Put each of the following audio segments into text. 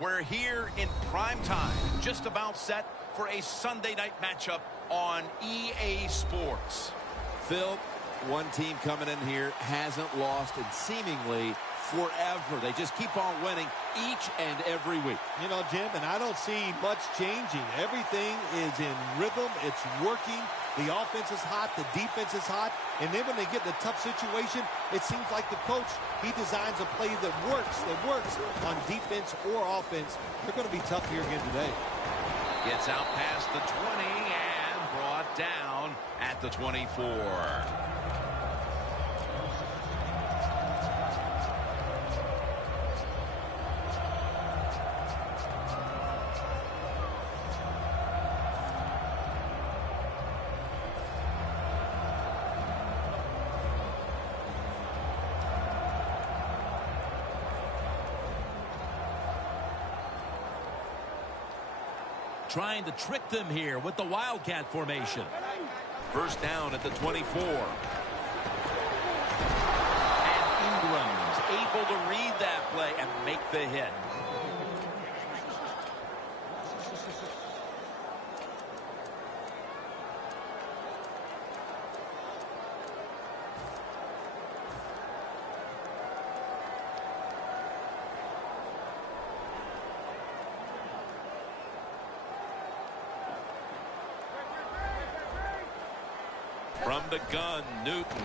We're here in prime time, just about set for a Sunday night matchup on EA Sports. Phil, one team coming in here hasn't lost in seemingly forever. They just keep on winning each and every week. You know, Jim, and I don't see much changing. Everything is in rhythm. It's working. The offense is hot. The defense is hot. And then when they get in a tough situation, it seems like the coach, he designs a play that works on defense or offense. They're going to be tough here again today. Gets out past the 20 and brought down at the 24. Trying to trick them here with the Wildcat formation. First down at the 24. And Ingram's able to read that play and make the hit. From the gun, Newton.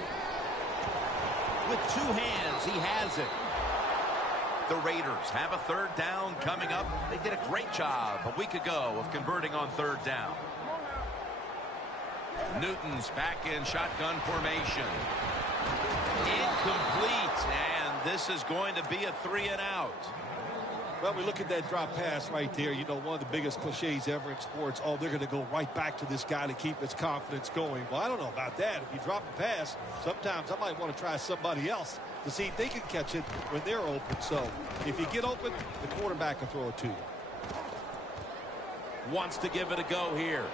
With two hands, he has it. The Raiders have a third down coming up. They did a great job a week ago of converting on third down. Newton's back in shotgun formation. Incomplete, and this is going to be a 3 and out. Well, we look at that drop pass right there. You know, one of the biggest cliches ever in sports. Oh, they're going to go right back to this guy to keep his confidence going. Well, I don't know about that. If you drop a pass, sometimes I might want to try somebody else to see if they can catch it when they're open. So if you get open, the quarterback can throw it to you. Wants to give it a go here.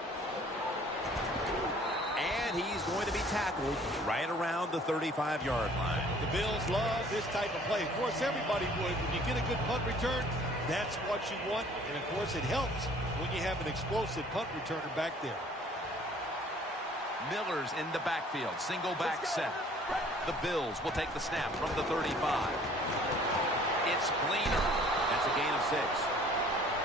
And he's going to be tackled right around the 35-yard line. The Bills love this type of play. Of course, everybody would. When you get a good punt return, that's what you want. And, of course, it helps when you have an explosive punt returner back there. Miller's in the backfield. Single back set. The Bills will take the snap from the 35. It's Fleener. That's a gain of 6.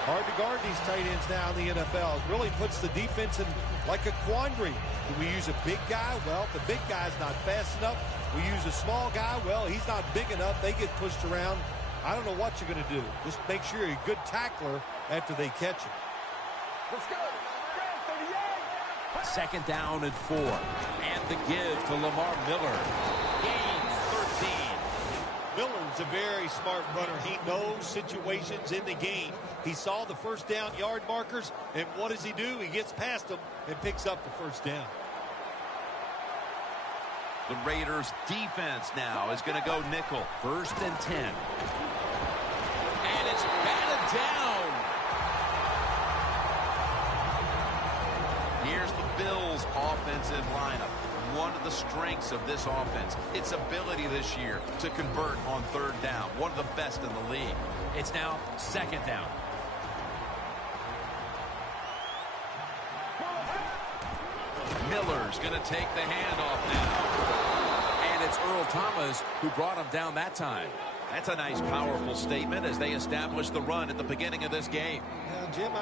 Hard to guard these tight ends now in the NFL. It really puts the defense in like a quandary. Do we use a big guy? Well, the big guy's not fast enough. We use a small guy. Well, he's not big enough. They get pushed around. I don't know what you're going to do. Just make sure you're a good tackler after they catch it. Let's go. 38. Second down and 4. And the give to Lamar Miller. Gains 13. Miller's a very smart runner. He knows situations in the game. He saw the first down yard markers, and what does he do? He gets past them and picks up the first down. The Raiders defense now is going to go nickel. First and 10. And it's batted down. Here's the Bills offensive lineup. One of the strengths of this offense, its ability this year to convert on third down. One of the best in the league. It's now second down. Miller's going to take the handoff now. And it's Earl Thomas who brought him down that time. That's a nice, powerful statement as they establish the run at the beginning of this game. Jim,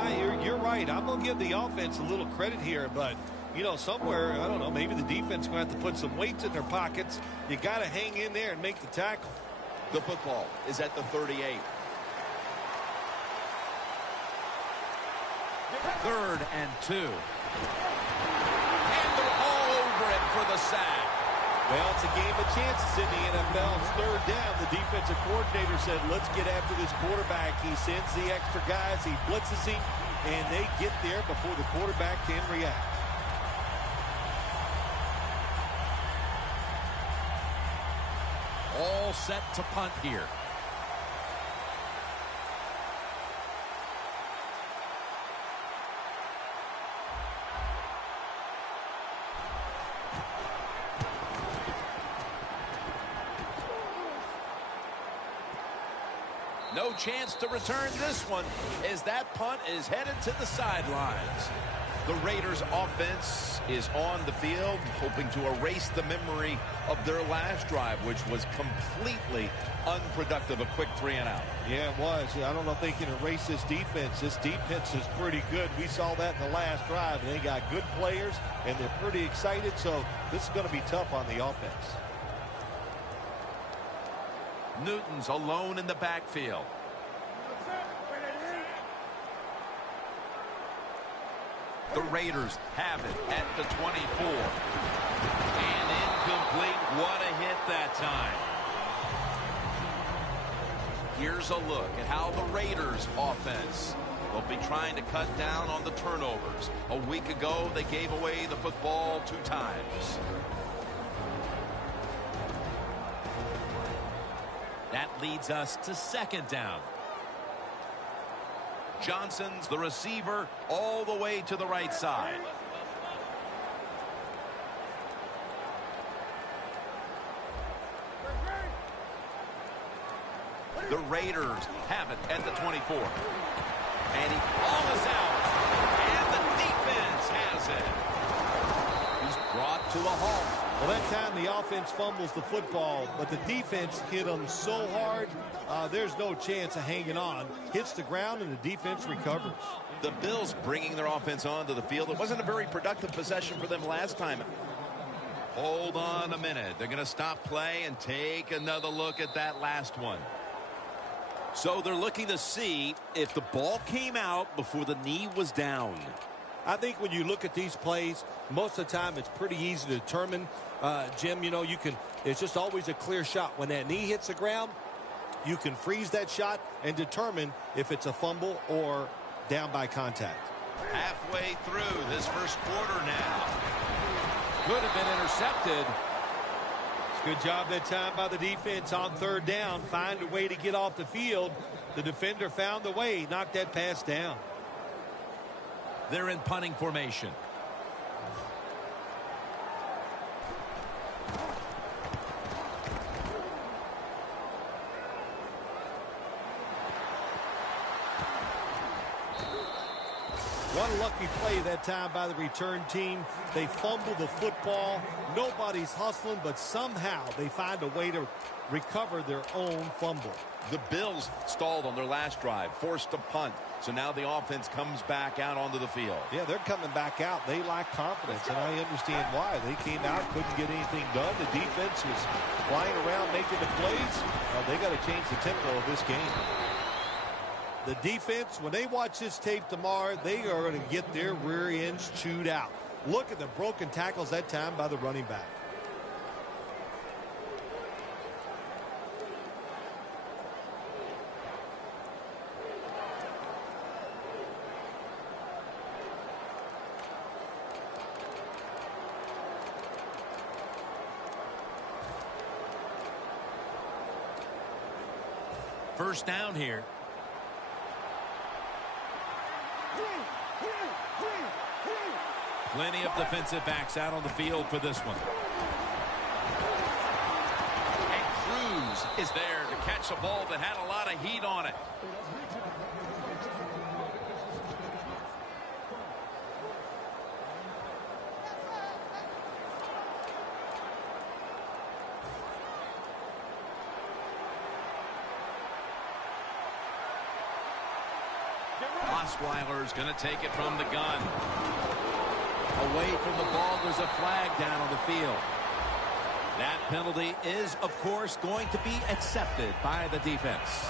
you're right. I'm going to give the offense a little credit here, but, you know, somewhere, I don't know, maybe the defense going to have to put some weights in their pockets. You got to hang in there and make the tackle. The football is at the 38. Third and 2. And they're all over it for the sack. Well, it's a game of chances in the NFL. It's third down. The defensive coordinator said, let's get after this quarterback. He sends the extra guys. He blitzes him, and they get there before the quarterback can react. All set to punt here. No chance to return this one as that punt is headed to the sidelines. The Raiders offense is on the field, hoping to erase the memory of their last drive, which was completely unproductive. A quick 3 and out. Yeah, it was. I don't know if they can erase this defense. This defense is pretty good. We saw that in the last drive, and they got good players, and they're pretty excited, so this is going to be tough on the offense. Newton's alone in the backfield. The Raiders have it at the 24. And incomplete. What a hit that time. Here's a look at how the Raiders offense will be trying to cut down on the turnovers. A week ago, they gave away the football 2 times. That leads us to 2nd down. Johnson's the receiver all the way to the right side. The Raiders have it at the 24. And he ball is out. And the defense has it. He's brought to a halt. Well, that time the offense fumbles the football, but the defense hit them so hard, there's no chance of hanging on. Hits the ground, and the defense recovers. The Bills bringing their offense onto the field. It wasn't a very productive possession for them last time. Hold on a minute. They're going to stop play and take another look at that last one. So they're looking to see if the ball came out before the knee was down. I think when you look at these plays, most of the time it's pretty easy to determine. Jim, you know, it's just always a clear shot. When that knee hits the ground, you can freeze that shot and determine if it's a fumble or down by contact. Halfway through this first quarter now. Could have been intercepted. Good job that time by the defense on 3rd down. Find a way to get off the field. The defender found the way, knocked that pass down. They're in punting formation. One lucky play that time by the return team. They fumble the football. Nobody's hustling, but somehow they find a way to recover their own fumble. The Bills stalled on their last drive, forced a punt. So now the offense comes back out onto the field. Yeah, they're coming back out. They lack confidence, and I understand why. They came out, couldn't get anything done. The defense was flying around making the plays. They got to change the tempo of this game. The defense, when they watch this tape tomorrow, they are going to get their rear ends chewed out. Look at the broken tackles that time by the running back. First down here. Plenty of defensive backs out on the field for this one. And Cruz is there to catch a ball that had a lot of heat on it. Osweiler's going to take it from the gun. Away from the ball, there's a flag down on the field. That penalty is, of course, going to be accepted by the defense.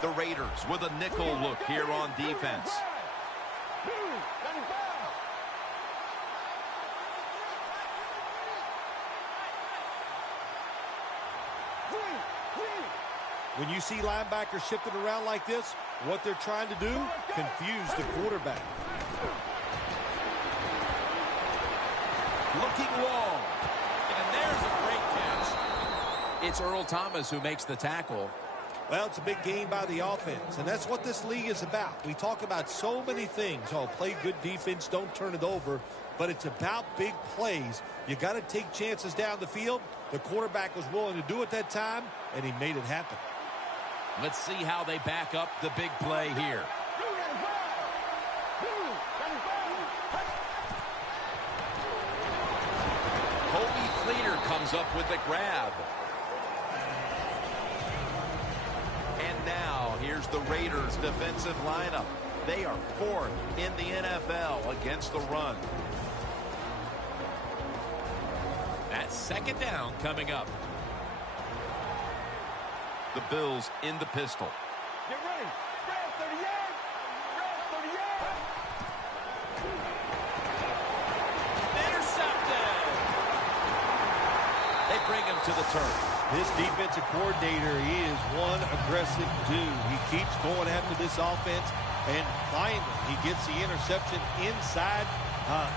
The Raiders with a nickel look here on defense. When you see linebackers shifting around like this, what they're trying to do, confuse the quarterback. Looking long. And there's a great catch. It's Earl Thomas who makes the tackle. Well, it's a big gain by the offense, and that's what this league is about. We talk about so many things. Oh, play good defense, don't turn it over. But it's about big plays. You got to take chances down the field. The quarterback was willing to do it that time, and he made it happen. Let's see how they back up the big play here. Kobe Fleeter comes up with the grab. And now here's the Raiders' defensive lineup. They are 4th in the NFL against the run. That's second down coming up. The Bills in the pistol. Get ready. Spread 30 yards. Spread 30 yards. Intercepted. They bring him to the turf. This defensive coordinator, he is one aggressive dude. He keeps going after this offense, and finally he gets the interception inside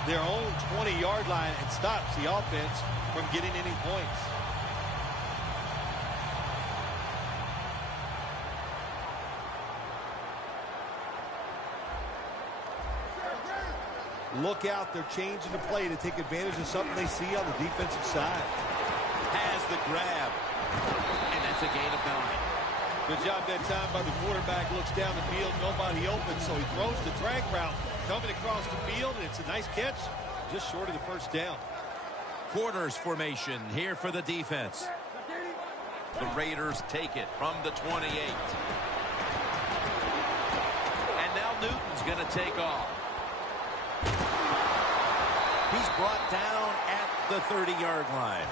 their own 20-yard line and stops the offense from getting any points. Look out, they're changing the play to take advantage of something they see on the defensive side. Has the grab. And that's a gain of 9. Good job that time by the quarterback. Looks down the field, nobody open, so he throws the drag route coming across the field, and it's a nice catch, just short of the first down. Quarters formation here for the defense. The Raiders take it from the 28. And now Newton's going to take off. He's brought down at the 30-yard line.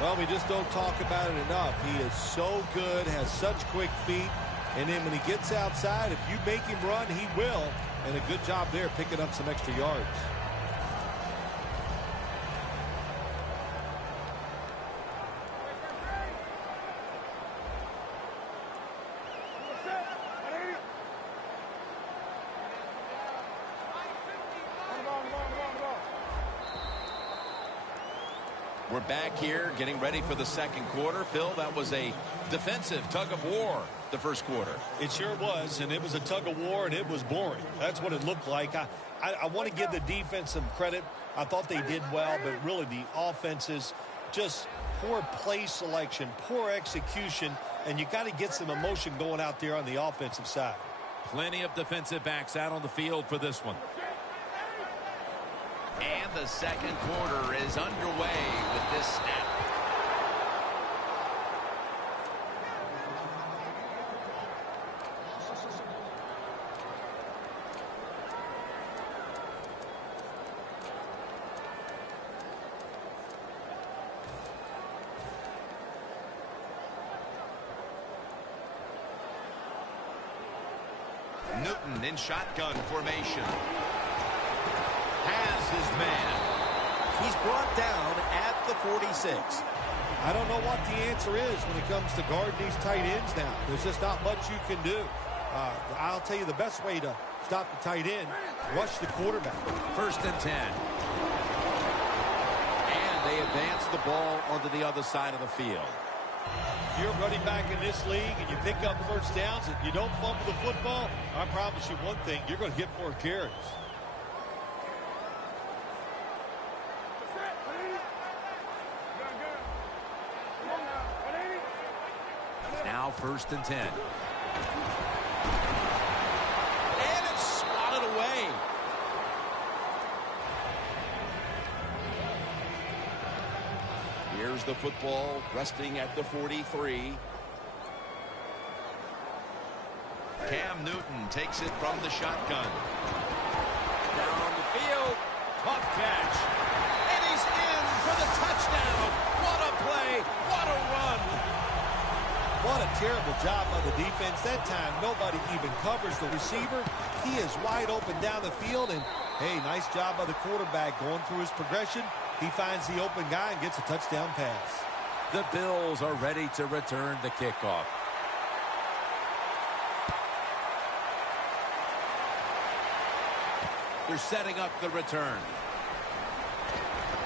Well, we just don't talk about it enough. He is so good, has such quick feet, and then when he gets outside, if you make him run, he will. And a good job there picking up some extra yards. We're back here getting ready for the second quarter. Phil, that was a defensive tug of war the first quarter. It sure was, and it was a tug of war, and it was boring. That's what it looked like. I want to give the defense some credit. I thought they did well, but really the offenses, just poor play selection, poor execution, and you got to get some emotion going out there on the offensive side. Plenty of defensive backs out on the field for this one. And the second quarter is underway with this snap. Newton in shotgun formation. Has his man. He's brought down at the 46. I don't know what the answer is when it comes to guarding these tight ends now. There's just not much you can do. I'll tell you the best way to stop the tight end, rush the quarterback. 1st and 10. And they advance the ball onto the other side of the field. If you're running back in this league and you pick up first downs and you don't fumble the football, I promise you one thing, you're going to get more carries. Now 1st and 10. And it's swatted away. Here's the football resting at the 43. Cam Newton takes it from the shotgun. Down the field. Tough catch. And he's in for the touchdown. What a play. What a run. What a terrible job by the defense. That time, nobody even covers the receiver. He is wide open down the field, and, hey, nice job by the quarterback going through his progression. He finds the open guy and gets a touchdown pass. The Bills are ready to return the kickoff. They're setting up the return.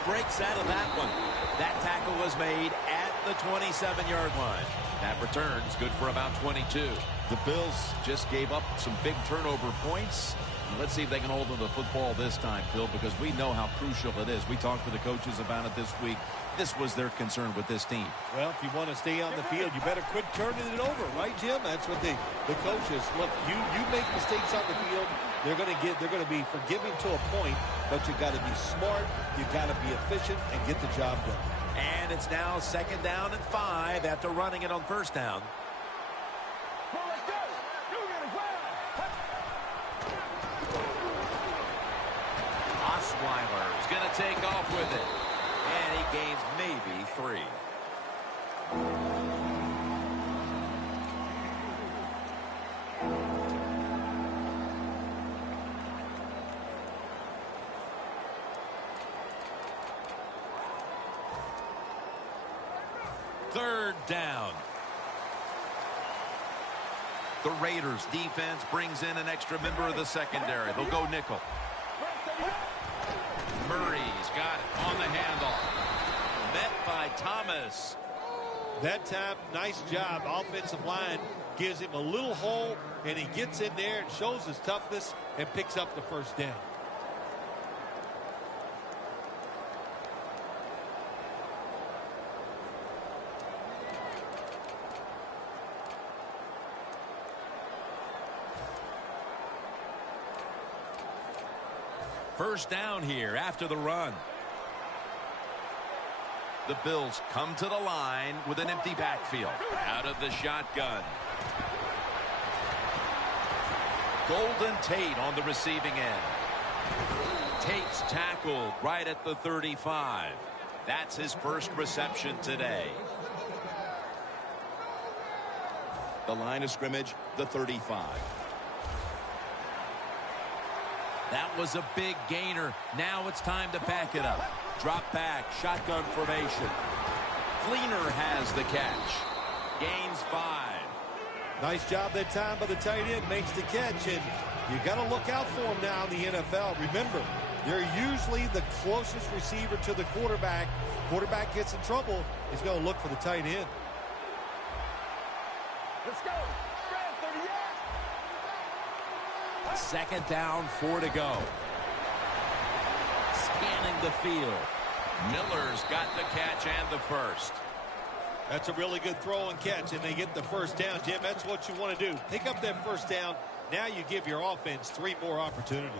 Breaks out of that one. That tackle was made at the 27-yard line. That return's good for about 22. The Bills just gave up some big turnover points. Let's see if they can hold on to the football this time, Phil, because we know how crucial it is. We talked to the coaches about it this week. This was their concern with this team. Well, if you want to stay on the field, you better quit turning it over, right, Jim? That's what the coaches look. You make mistakes on the field, they're going to be forgiving to a point, but you got to be smart, you got to be efficient, and get the job done. And it's now 2nd down and 5 after running it on 1st down. Osweiler is going to take off with it. And he gains maybe 3. Third down. The Raiders defense brings in an extra member of the secondary. They'll go nickel. Murray's got it on the handoff. Met by Thomas. That time, nice job. Offensive line gives him a little hole, and he gets in there and shows his toughness and picks up the 1st down. First down here after the run. The Bills come to the line with an empty backfield. Out of the shotgun. Golden Tate on the receiving end. Tate's tackled right at the 35. That's his first reception today. The line of scrimmage, the 35. That was a big gainer. Now it's time to back it up. Drop back, shotgun formation. Fleener has the catch. Gains 5. Nice job that time by the tight end. Makes the catch, and you got to look out for him now in the NFL. Remember, they're usually the closest receiver to the quarterback. Quarterback gets in trouble, he's going to look for the tight end. Let's go. 2nd down, 4 to go. Scanning the field. Miller's got the catch and the first. That's a really good throw and catch, and they get the 1st down, Jim. That's what you want to do. Pick up that 1st down. Now you give your offense 3 more opportunities.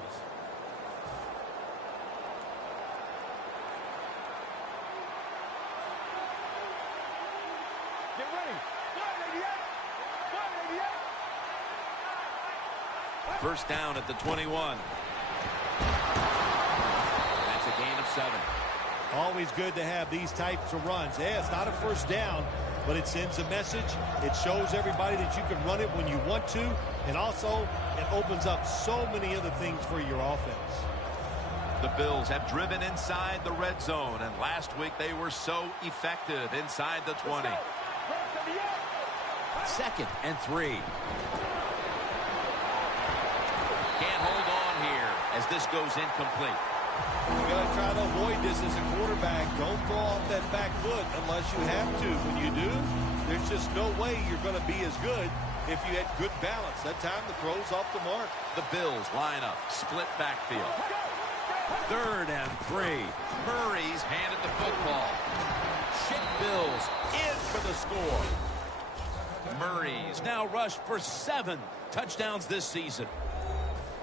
Get ready. 188. 188. First down at the 21. That's a gain of 7. Always good to have these types of runs. Yeah, it's not a 1st down, but it sends a message. It shows everybody that you can run it when you want to, and also it opens up so many other things for your offense. The Bills have driven inside the red zone, and last week they were so effective inside the 20. 2nd and 3. Can't hold on here as this goes incomplete. You got to try to avoid this as a quarterback. Don't throw off that back foot unless you have to. When you do, there's just no way you're going to be as good if you had good balance. That time the throw's off the mark. The Bills line up, split backfield. 3rd and 3. Murray's handed the football. Shit Bills in for the score. Murray's Now rushed for 7 touchdowns this season.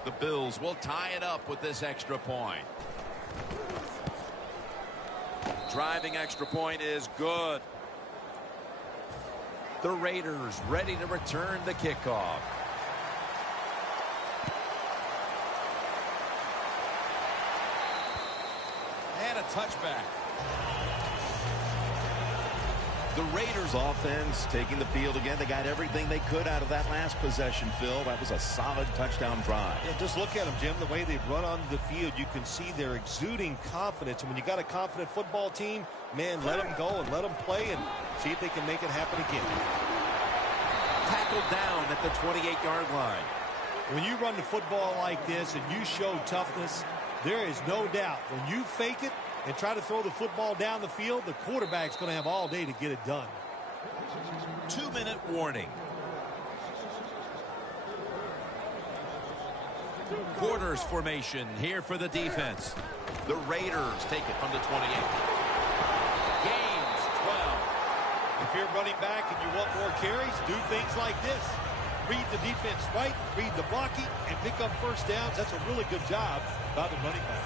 The Bills will tie it up with this extra point. Driving extra point is good. The Raiders ready to return the kickoff. And a touchback. The Raiders offense taking the field again. They got everything they could out of that last possession, Phil. That was a solid touchdown drive. Yeah, just look at them, Jim. The way they run onto the field, you can see they're exuding confidence. And when you got a confident football team, man, let them go and let them play and see if they can make it happen again. Tackled down at the 28-yard line. When you run the football like this and you show toughness, there is no doubt when you fake it and try to throw the football down the field, the quarterback's going to have all day to get it done. 2-minute warning. Quarters formation here for the defense. The Raiders take it from the 28. Gains 12. If you're running back and you want more carries, do things like this. Read the defense right, read the blocking, and pick up first downs. That's a really good job by the running back.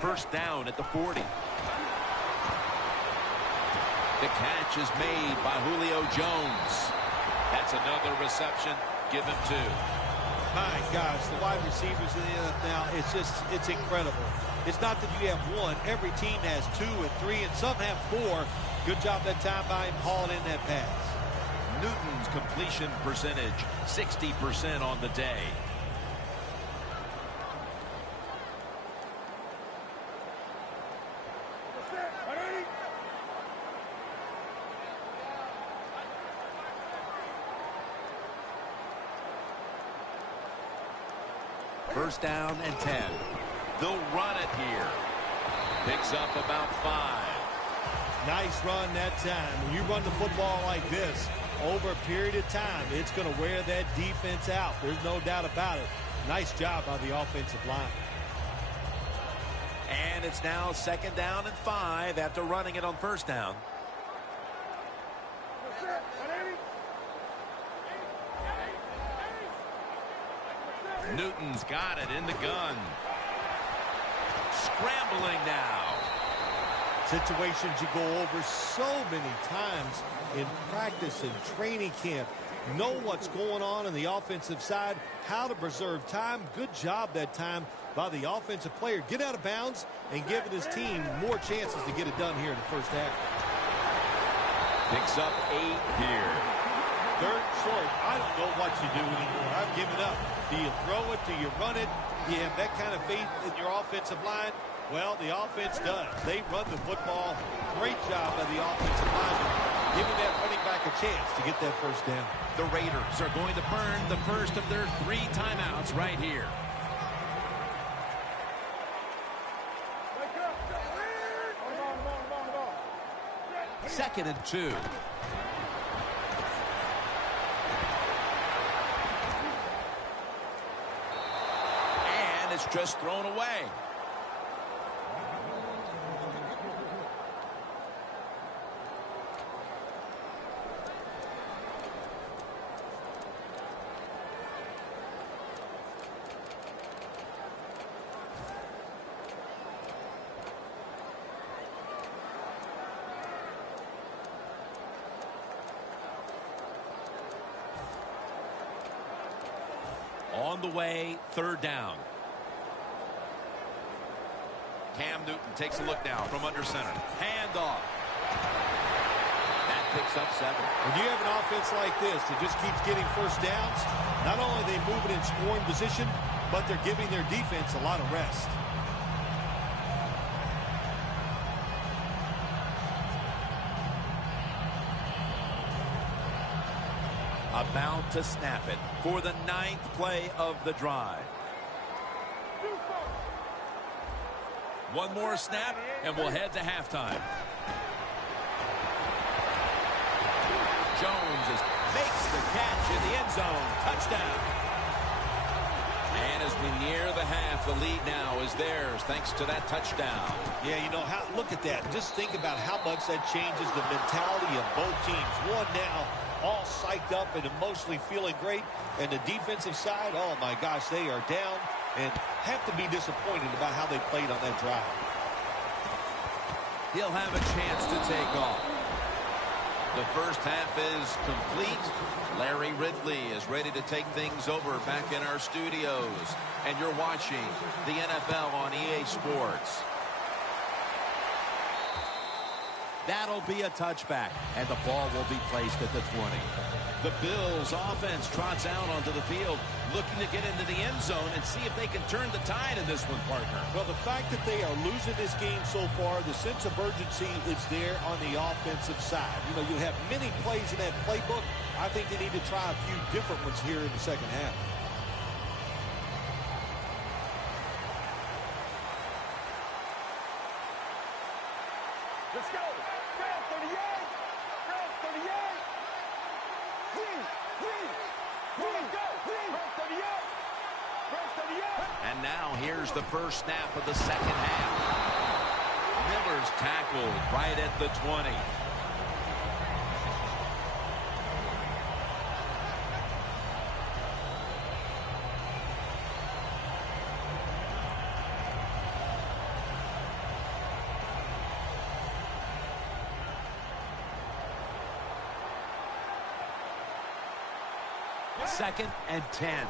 First down at the 40. The catch is made by Julio Jones. That's another reception. Give him 2. My gosh, the wide receivers in the NFL, it's incredible. It's not that you have one. Every team has 2 and 3, and some have 4. Good job that time by him hauling in that pass. Newton's completion percentage, 60% on the day. First down and 10. They'll run it here. Picks up about 5. Nice run that time. When you run the football like this, over a period of time, it's going to wear that defense out. There's no doubt about it. Nice job by the offensive line. And it's now 2nd down and 5 after running it on first down. Newton's got it in the gun. Scrambling now. Situations you go over so many times in practice and training camp. Know what's going on the offensive side, how to preserve time. Good job that time by the offensive player. Get out of bounds and giving his team more chances to get it done here in the first half. Picks up 8 here. 3rd short. I don't know what you do anymore. I've given up. Do you throw it? Do you run it? Do you have that kind of faith in your offensive line? Well, the offense does. They run the football. Great job by the offensive lineman, giving that running back a chance to get that first down. The Raiders are going to burn the first of their 3 timeouts right here. Second and 2. And it's just thrown away. On the way, 3rd down. Cam Newton takes a look now from under center. Handoff. That picks up 7. When you have an offense like this that just keeps getting first downs, not only are they moving in scoring position, but they're giving their defense a lot of rest. About to snap it for the 9th play of the drive. One more snap, and we'll head to halftime. Jones makes the catch in the end zone. Touchdown. And as we near the half, the lead now is theirs thanks to that touchdown. Yeah, you know, look at that. Just think about how much that changes the mentality of both teams. One now all psyched up and emotionally feeling great. And the defensive side, oh my gosh, they are down and have to be disappointed about how they played on that drive. He'll have a chance to take off. The first half is complete. Larry Ridley is ready to take things over back in our studios. And you're watching the NFL on EA Sports. That'll be a touchback, and the ball will be placed at the 20. The Bills offense trots out onto the field, looking to get into the end zone and see if they can turn the tide in this one, partner. Well, the fact that they are losing this game so far, the sense of urgency is there on the offensive side. You know, you have many plays in that playbook. I think they need to try a few different ones here in the second half. Let's go. Red 38. Red 38. Red 38. Red 38. And now here's the first snap of the second half. Miller's tackled right at the 20. Second and 10.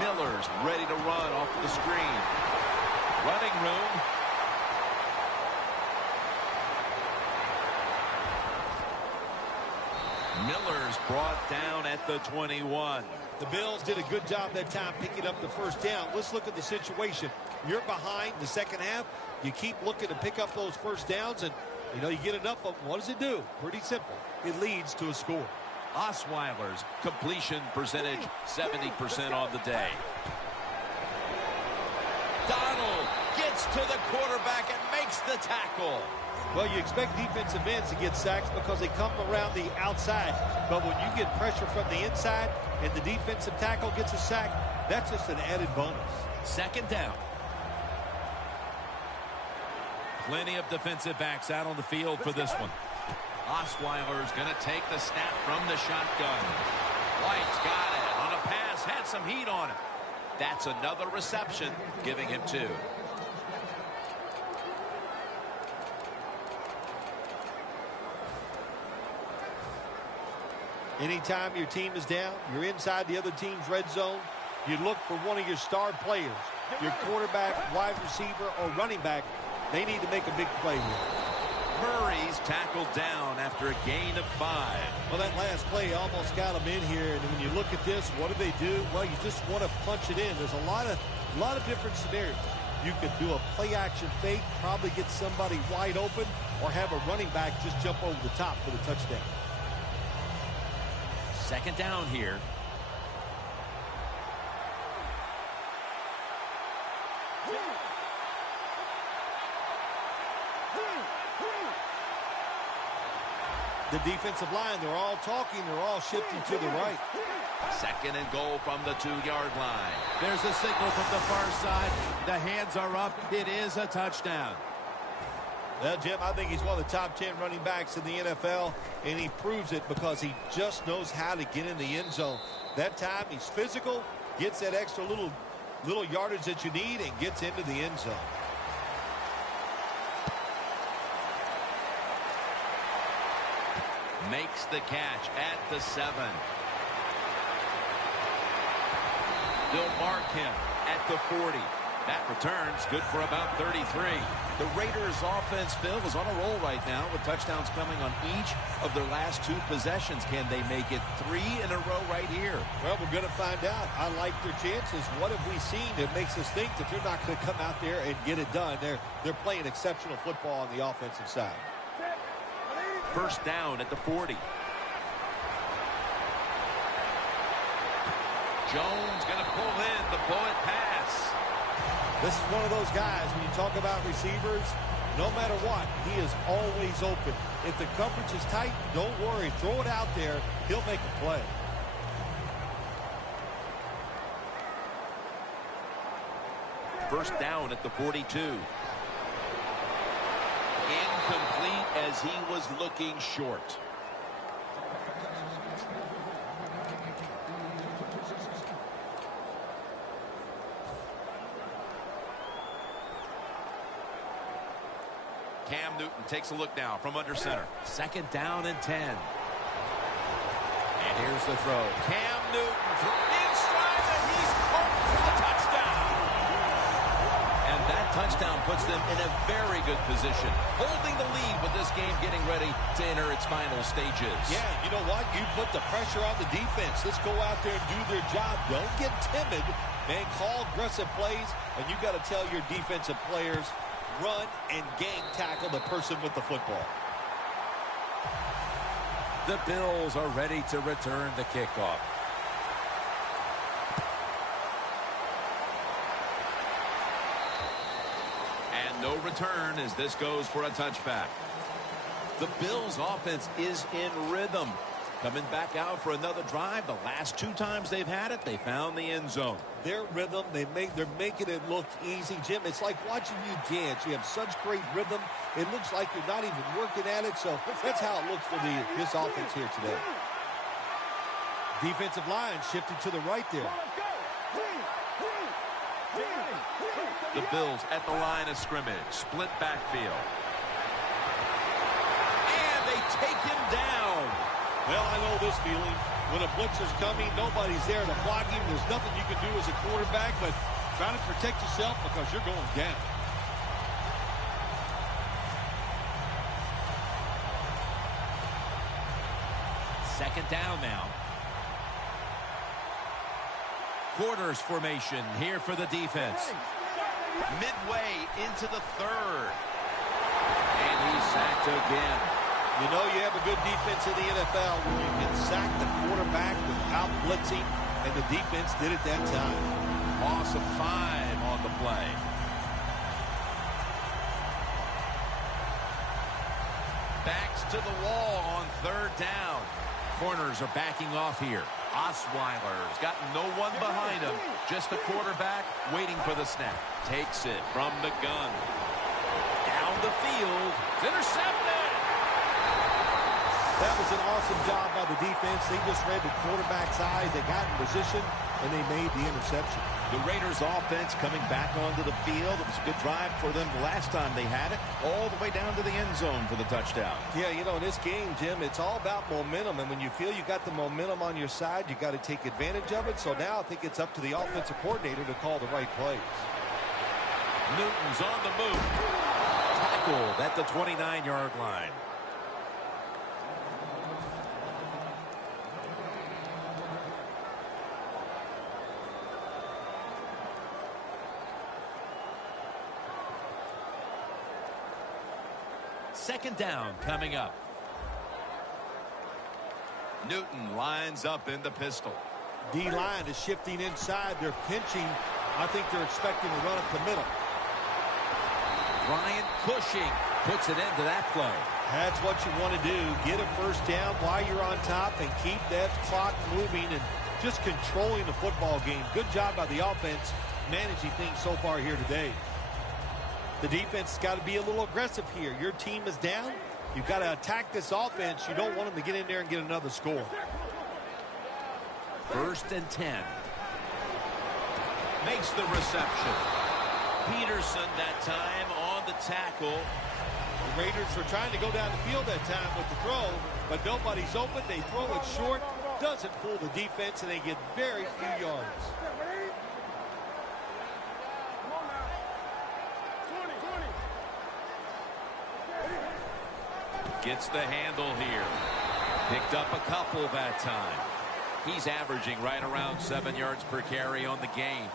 Miller's ready to run off the screen. Running room. Miller's brought down at the 21. The Bills did a good job that time picking up the first down. Let's look at the situation. You're behind the second half. You keep looking to pick up those first downs, and, you know, you get enough of them. What does it do? Pretty simple. It leads to a score. Osweiler's completion percentage 70% on the day. Donald gets to the quarterback and makes the tackle. Well, you expect defensive ends to get sacks because they come around the outside. But when you get pressure from the inside and the defensive tackle gets a sack, that's just an added bonus. Second down. Plenty of defensive backs out on the field for this one. Osweiler's going to take the snap from the shotgun. White's got it on a pass, had some heat on it. That's another reception, giving him 2. Anytime your team is down, you're inside the other team's red zone, you look for one of your star players, your quarterback, wide receiver, or running back. They need to make a big play here. Murray's tackled down after a gain of 5. Well, that last play almost got them in here. And when you look at this, what do? Well, you just want to punch it in. There's a lot of different scenarios. You could do a play-action fake, probably get somebody wide open, or have a running back just jump over the top for the touchdown. Second down here. The defensive line, they're all talking, they're all shifting to the right. Second and goal from the 2-yard line. There's a signal from the far side. The hands are up. It is a touchdown. Well, Jim, I think he's one of the top 10 running backs in the NFL, and he proves it because he just knows how to get in the end zone. That time, he's physical, gets that extra little yardage that you need, and gets into the end zone. Makes the catch at the 7. They'll mark him at the 40. That returns good for about 33. The Raiders offense, Phil, is on a roll right now with touchdowns coming on each of their last 2 possessions. Can they make it 3 in a row right here? Well, we're going to find out. I like their chances. What have we seen that makes us think that they're not going to come out there and get it done? They're playing exceptional football on the offensive side. First down at the 40. Jones going to pull in the bullet pass. This is one of those guys, when you talk about receivers, no matter what, he is always open. If the coverage is tight, don't worry. Throw it out there. He'll make a play. First down at the 42. Incomplete as he was looking short. Cam Newton takes a look now from under center. Second down and 10. And here's the throw. Cam Newton in stride, and he's caught for the touchdown. And that touchdown puts them in a very good position, holding the lead with this game getting ready to enter its final stages. Yeah, you know what? You put the pressure on the defense. Let's go out there and do their job. Don't get timid. Man, call aggressive plays, and you got to tell your defensive players, run and gang tackle the person with the football. The Bills are ready to return the kickoff. And no return as this goes for a touchback. The Bills offense is in rhythm. Coming back out for another drive. The last 2 times they've had it, they found the end zone. Their rhythm, they're making it look easy, Jim. It's like watching you dance. You have such great rhythm. It looks like you're not even working at it. So that's how it looks for this offense here today. Defensive line shifted to the right there. The Bills at the line of scrimmage. Split backfield. And they take him down. Well, I know this feeling. When a blitzer's coming, nobody's there to block him. There's nothing you can do as a quarterback, but try to protect yourself because you're going down. Second down now. Quarters formation here for the defense. Midway into the third. And he's sacked again. You know you have a good defense in the NFL when you can sack the quarterback without blitzing, and the defense did it that time. Loss of 5 on the play. Backs to the wall on third down. Corners are backing off here. Osweiler's got no one behind him. Just the quarterback waiting for the snap. Takes it from the gun. Down the field. It's intercepted. That was an awesome job by the defense. They just read the quarterback's eyes. They got in position, and they made the interception. The Raiders offense coming back onto the field. It was a good drive for them the last time they had it, all the way down to the end zone for the touchdown. Yeah, you know, in this game, Jim, it's all about momentum. And when you feel you got the momentum on your side, you got to take advantage of it. So now I think it's up to the offensive coordinator to call the right plays. Newton's on the move. Tackled at the 29-yard line. Second down coming up. Newton lines up in the pistol. D-line is shifting inside. They're pinching. I think they're expecting to run up the middle. Ryan Cushing puts it into that play. That's what you want to do. Get a first down while you're on top and keep that clock moving and just controlling the football game. Good job by the offense managing things so far here today. The defense has got to be a little aggressive here. Your team is down. You've got to attack this offense. You don't want them to get in there and get another score. 1st and 10. Makes the reception. Peterson that time on the tackle. The Raiders were trying to go down the field that time with the throw, but nobody's open. They throw it short. Doesn't fool the defense, and they get very few yards. Gets the handle here. Picked up a couple that time. He's averaging right around 7 yards per carry on the game.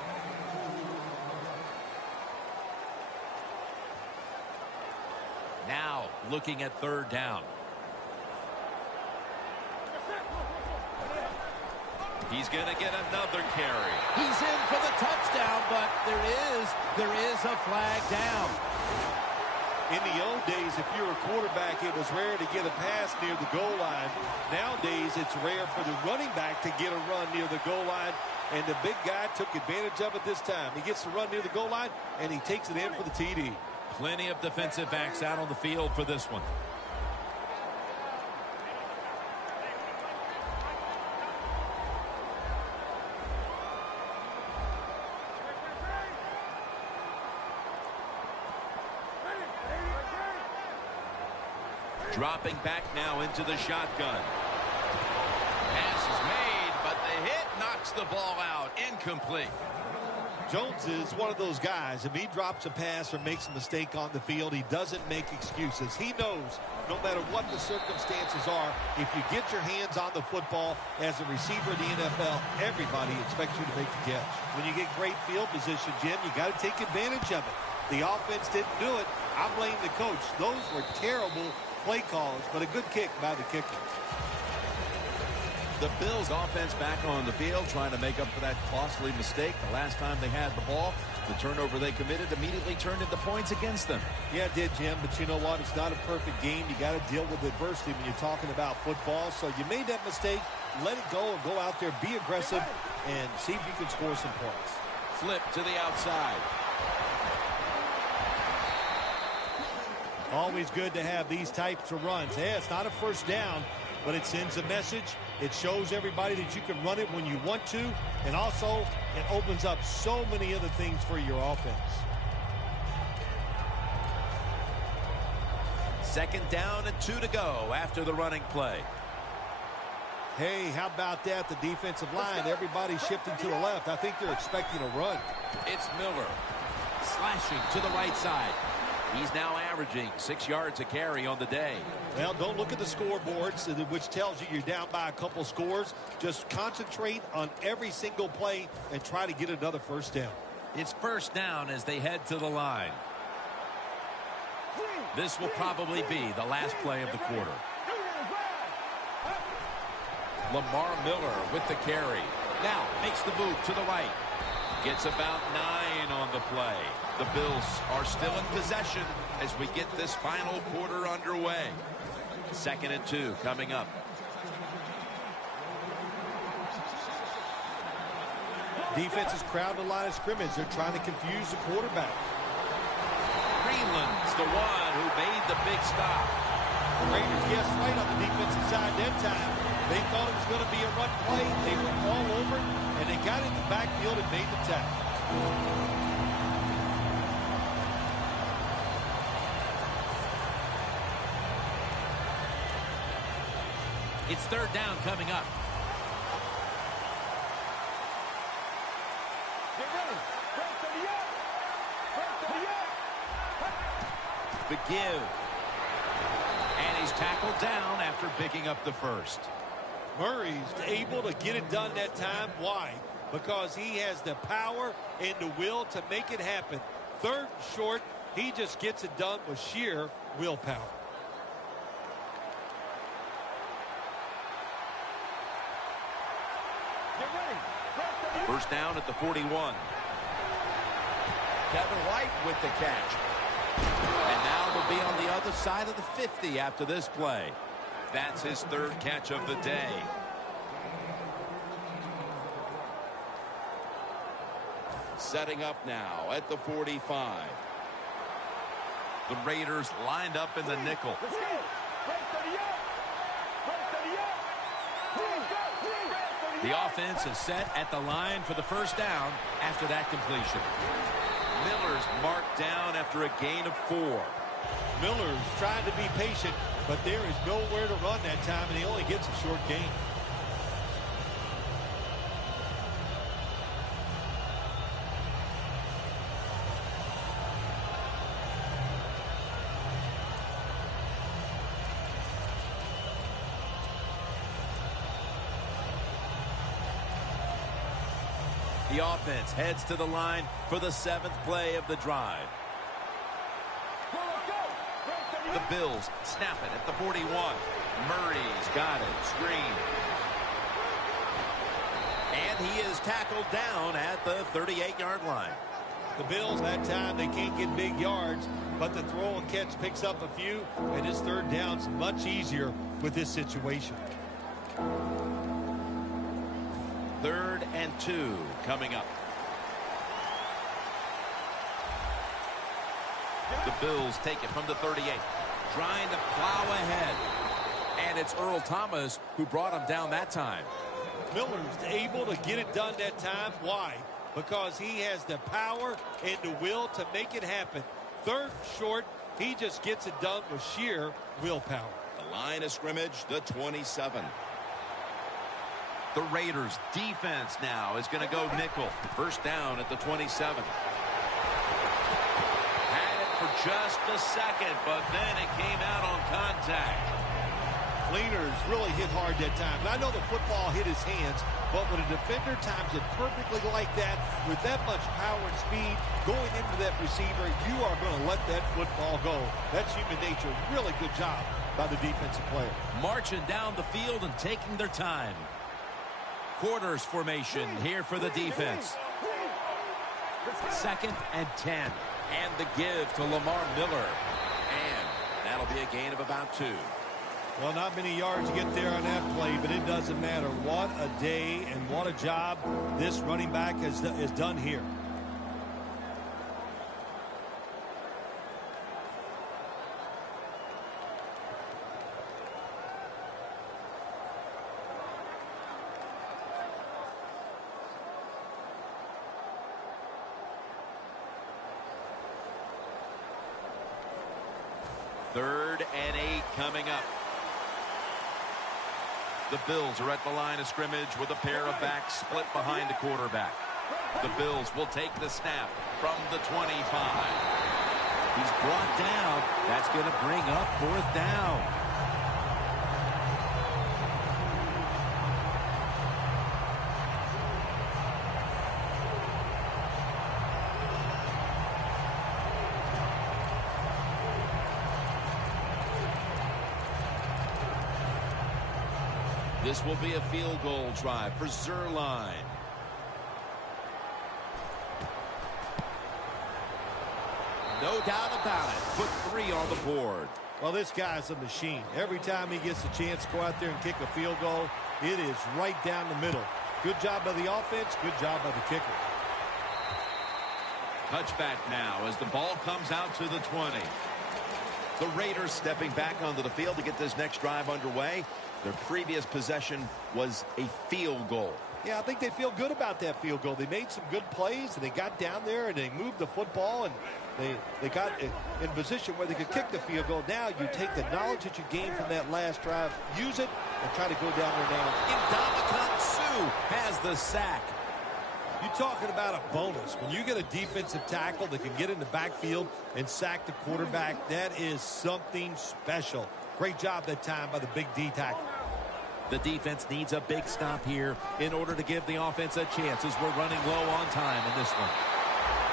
Now looking at third down. He's going to get another carry. He's in for the touchdown, but there is a flag down. In the old days, if you're a quarterback, it was rare to get a pass near the goal line. Nowadays, it's rare for the running back to get a run near the goal line, and the big guy took advantage of it this time. He gets to run near the goal line, and he takes it in for the TD. Plenty of defensive backs out on the field for this one. Dropping back now into the shotgun. Pass is made, but the hit knocks the ball out. Incomplete. Jones is one of those guys. If he drops a pass or makes a mistake on the field, he doesn't make excuses. He knows no matter what the circumstances are, if you get your hands on the football as a receiver in the NFL, everybody expects you to make the catch. When you get great field position, Jim, you got to take advantage of it. The offense didn't do it. I blame the coach. Those were terrible play calls, but a good kick by the kicker. The Bills offense back on the field trying to make up for that costly mistake. The last time they had the ball, the turnover they committed immediately turned into points against them. Yeah, it did, Jim, but you know what? It's not a perfect game. You got to deal with adversity when you're talking about football. So you made that mistake, let it go and go out there, be aggressive, and see if you can score some points. Flip to the outside. Always good to have these types of runs. Yeah, it's not a first down, but it sends a message. It shows everybody that you can run it when you want to, and also it opens up so many other things for your offense. Second down and 2 to go after the running play. Hey, how about that? The defensive line, everybody's shifting to the left. I think they're expecting a run. It's Miller slashing to the right side. He's now averaging 6 yards a carry on the day. Well, don't look at the scoreboards, which tells you you're down by a couple scores. Just concentrate on every single play and try to get another first down. It's first down as they head to the line. This will probably be the last play of the quarter. Lamar Miller with the carry. Now makes the move to the right. Gets about 9 on the play. The Bills are still in possession as we get this final quarter underway. Second and 2 coming up. Defense is crowding the line of scrimmage. They're trying to confuse the quarterback. Greenland's the one who made the big stop. The Raiders guessed right on the defensive side that time. They thought it was going to be a run play. They were all over it, and they got in the backfield and made the tackle. It's third down coming up. Get ready. First to the yard. First to the yard. The give. And he's tackled down after picking up the first. Murray's able to get it done that time. Why? Because he has the power and the will to make it happen. Third and short, he just gets it done with sheer willpower. Get ready. First down at the 41. Kevin White with the catch. And now they'll be on the other side of the 50 after this play. That's his third catch of the day. Setting up now at the 45. The Raiders lined up in the nickel. Let's go. First to the yard. First to the yard. The offense is set at the line for the first down after that completion. Miller's marked down after a gain of 4. Miller's trying to be patient, but there is nowhere to run that time, and he only gets a short gain. The offense heads to the line for the 7th play of the drive. The Bills snap it at the 41. Murray's got it. Screen. And he is tackled down at the 38-yard line. The Bills, that time, they can't get big yards, but the throw and catch picks up a few, and his third down's much easier with this situation. 3rd and 2 coming up. The Bills take it from the 38, trying to plow ahead. And it's Earl Thomas who brought him down that time. Miller's able to get it done that time. Why? Because he has the power and the will to make it happen. Third and short, he just gets it done with sheer willpower. The line of scrimmage, the 27. The Raiders defense now is going to go nickel. First down at the 27. Had it for just a second, but then it came out on contact. Cleaners really hit hard that time. And I know the football hit his hands, but when a defender times it perfectly like that, with that much power and speed going into that receiver, you are going to let that football go. That's human nature. Really good job by the defensive player. Marching down the field and taking their time. Quarters formation here for the defense. 2nd and 10. And the give to Lamar Miller. And that'll be a gain of about 2. Well, not many yards to get there on that play, but it doesn't matter. What a day and what a job this running back has done here. Third and 8 coming up. The Bills are at the line of scrimmage with a pair of backs split behind the quarterback. The Bills will take the snap from the 25. He's brought down. That's going to bring up 4th down. This will be a field goal drive for Zerline. No doubt about it. Put 3 on the board. Well, this guy's a machine. Every time he gets a chance to go out there and kick a field goal, it is right down the middle. Good job by the offense. Good job by the kicker. Touchback now as the ball comes out to the 20. The Raiders stepping back onto the field to get this next drive underway. Their previous possession was a field goal. Yeah, I think they feel good about that field goal. They made some good plays, and they got down there, and they moved the football, and they got in position where they could kick the field goal. Now you take the knowledge that you gained from that last drive, use it, and try to go down there now. Ndamukong Suh has the sack. You're talking about a bonus. When you get a defensive tackle that can get in the backfield and sack the quarterback, that is something special. Great job that time by the big D tackle. The defense needs a big stop here in order to give the offense a chance as we're running low on time in this one.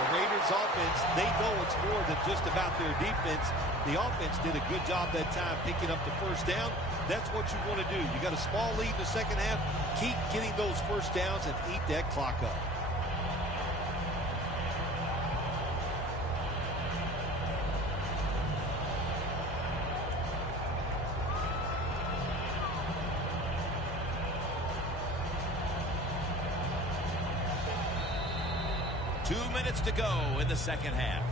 The Raiders offense, they know it's more than just about their defense. The offense did a good job that time picking up the first down. That's what you want to do. You got a small lead in the second half. Keep getting those first downs and eat that clock up. Minutes to go in the second half.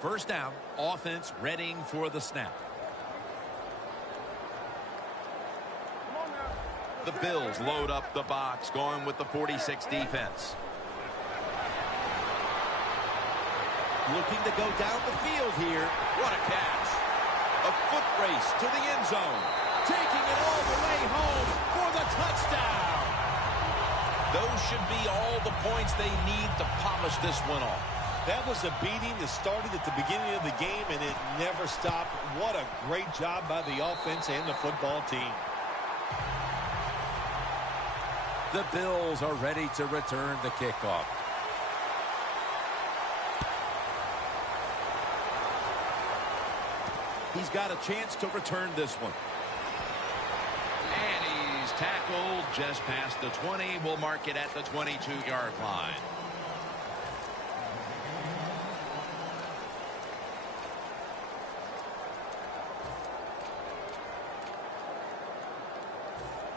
First down, offense readying for the snap. The Bills load up the box, going with the 46 defense. Looking to go down the field here. What a catch. A foot race to the end zone. Taking it all the way home for the touchdown. Those should be all the points they need to polish this one off. That was a beating that started at the beginning of the game, and it never stopped. What a great job by the offense and the football team. The Bills are ready to return the kickoff. He's got a chance to return this one. And he's tackled just past the 20. We'll mark it at the 22-yard line.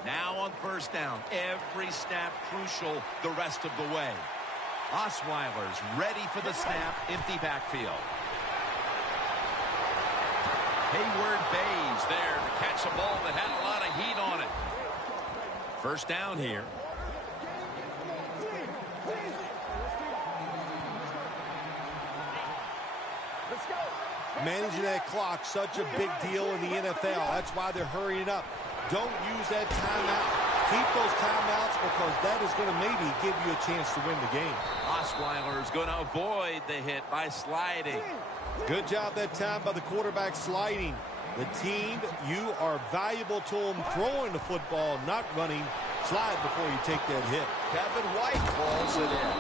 Now on first down, every snap crucial the rest of the way. Osweiler's ready for the snap, empty backfield. Hayward Bays there to catch a ball that had a lot of heat on it. First down here. Managing that clock, such a big deal in the NFL. That's why they're hurrying up. Don't use that timeout. Keep those timeouts because that is going to maybe give you a chance to win the game. Osweiler's going to avoid the hit by sliding. Good job that time by the quarterback sliding. The team, you are valuable to them throwing the football, not running. Slide before you take that hit. Kevin White calls it in.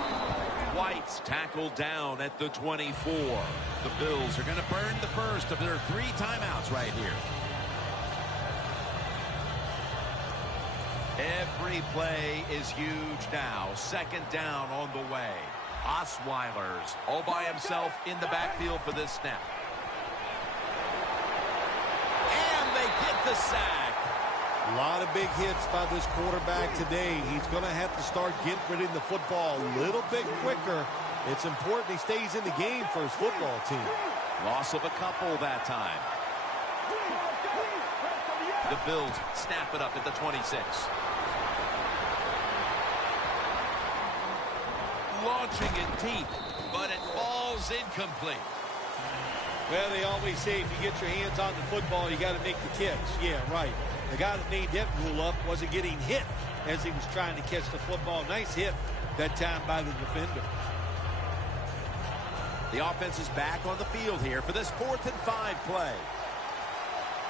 White's tackled down at the 24. The Bills are going to burn the first of their 3 timeouts right here. Every play is huge now. Second down on the way. Osweiler's all by himself in the backfield for this snap. And they get the sack. A lot of big hits by this quarterback today. He's going to have to start getting rid of the football a little bit quicker. It's important he stays in the game for his football team. Loss of a couple that time. The Bills snap it up at the 26. Launching it deep, but it falls incomplete. Well, they always say if you get your hands on the football, you got to make the catch. Yeah, right. The guy that made that rule up wasn't getting hit as he was trying to catch the football. Nice hit that time by the defender. The offense is back on the field here for this 4th and 5 play.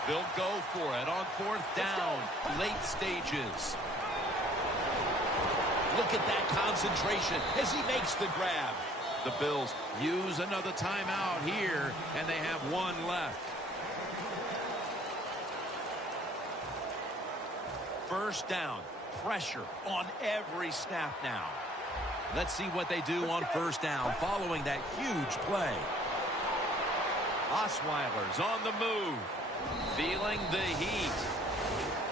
They'll go for it on 4th down, late stages. Look at that concentration as he makes the grab. The Bills use another timeout here, and they have 1 left. First down, pressure on every snap now. Let's see what they do on first down following that huge play. Osweiler's on the move, feeling the heat.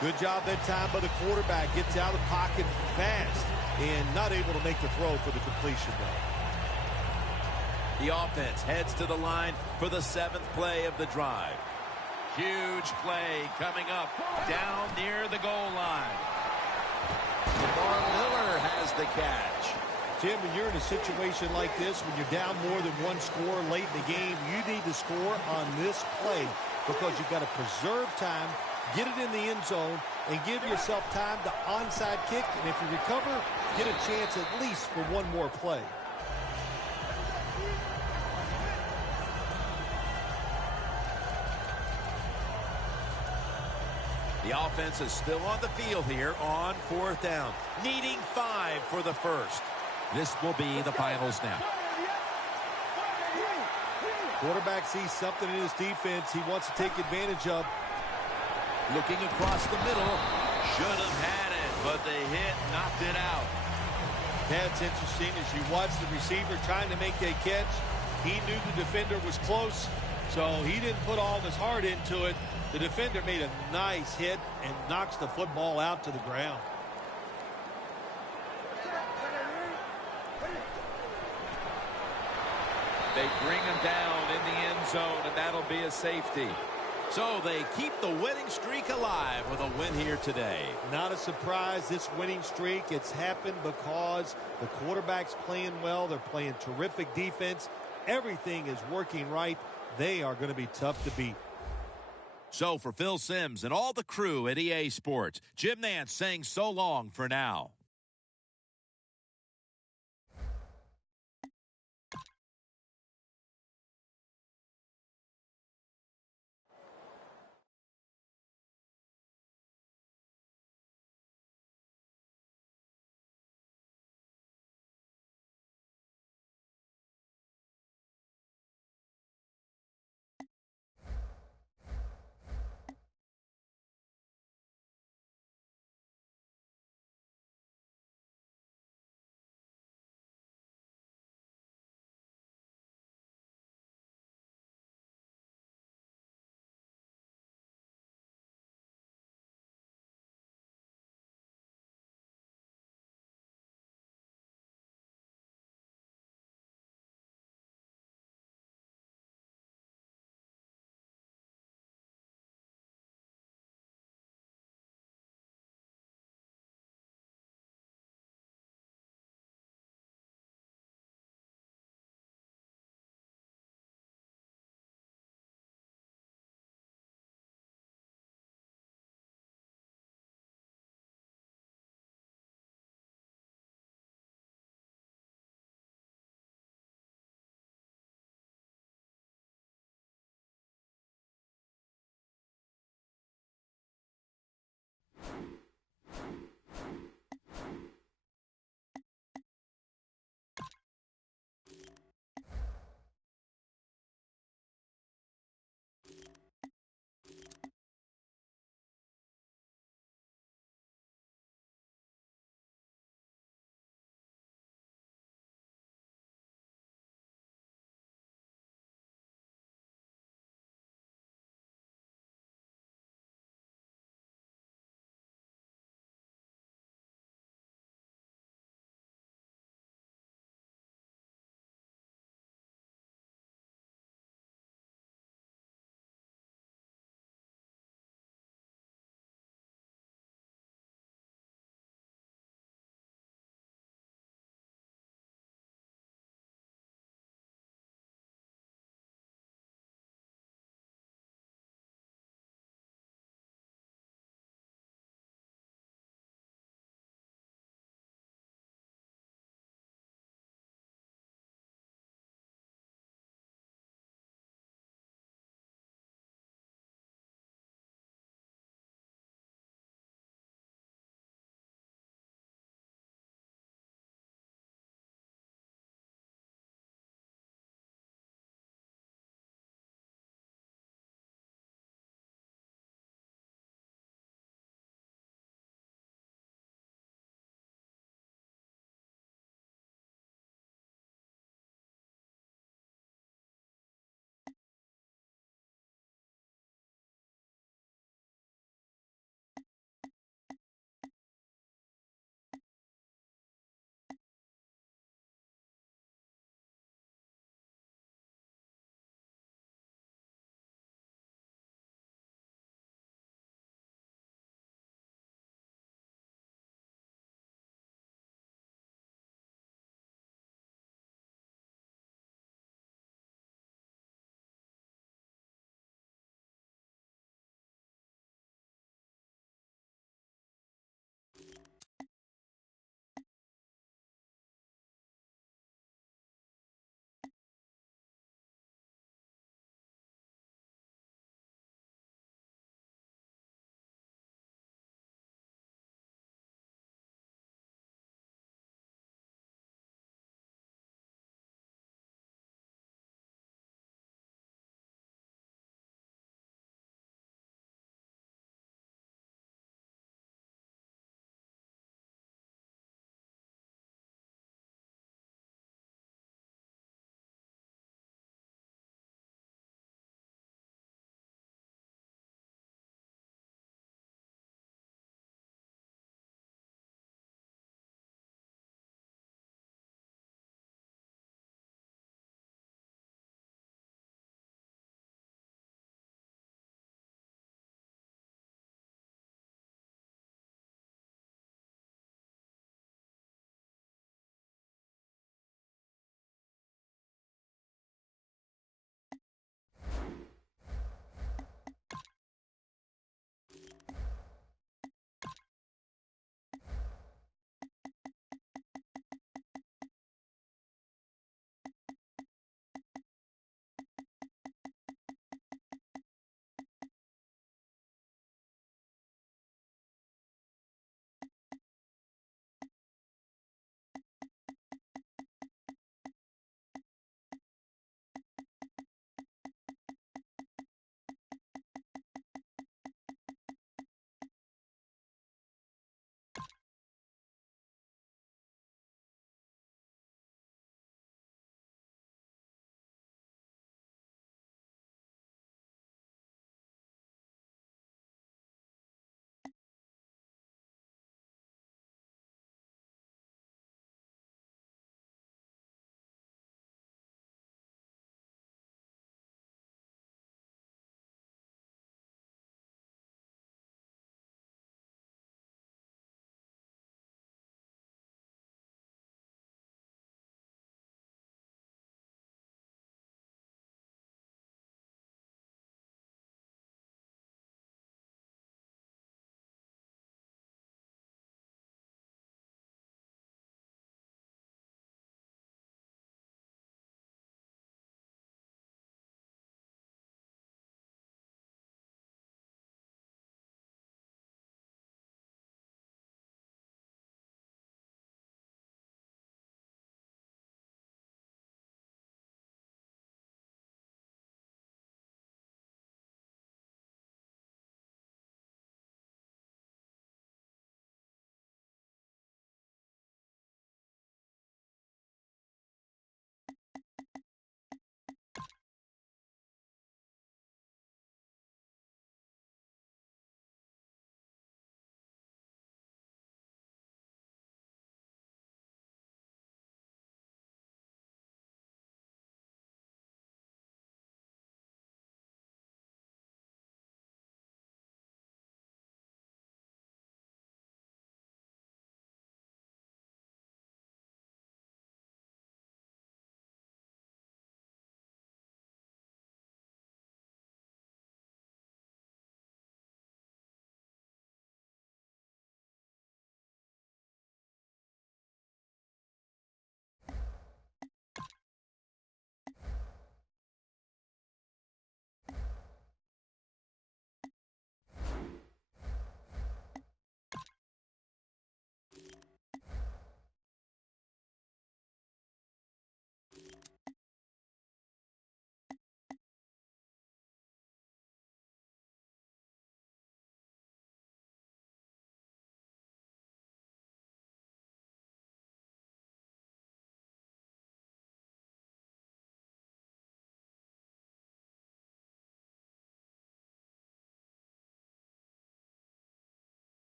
Good job that time by the quarterback. Gets out of the pocket fast and not able to make the throw for the completion though. The offense heads to the line for the 7th play of the drive. Huge play coming up down near the goal line. Lamar Miller has the catch. Jim, when you're in a situation like this, when you're down more than 1 score late in the game, you need to score on this play because you've got to preserve time, get it in the end zone, and give yourself time to onside kick. And if you recover, get a chance at least for 1 more play. The offense is still on the field here on 4th down, needing 5 for the first. This will be the final snap. Quarterback sees something in his defense he wants to take advantage of. Looking across the middle, should have had it, but the hit knocked it out. That's interesting as you watch the receiver trying to make that catch. He knew the defender was close, so he didn't put all his heart into it. The defender made a nice hit and knocks the football out to the ground. They bring him down in the end zone, and that'll be a safety. So they keep the winning streak alive with a win here today. Not a surprise, this winning streak. It's happened because the quarterback's playing well. They're playing terrific defense. Everything is working right. They are going to be tough to beat. So for Phil Simms and all the crew at EA Sports, Jim Nantz saying so long for now.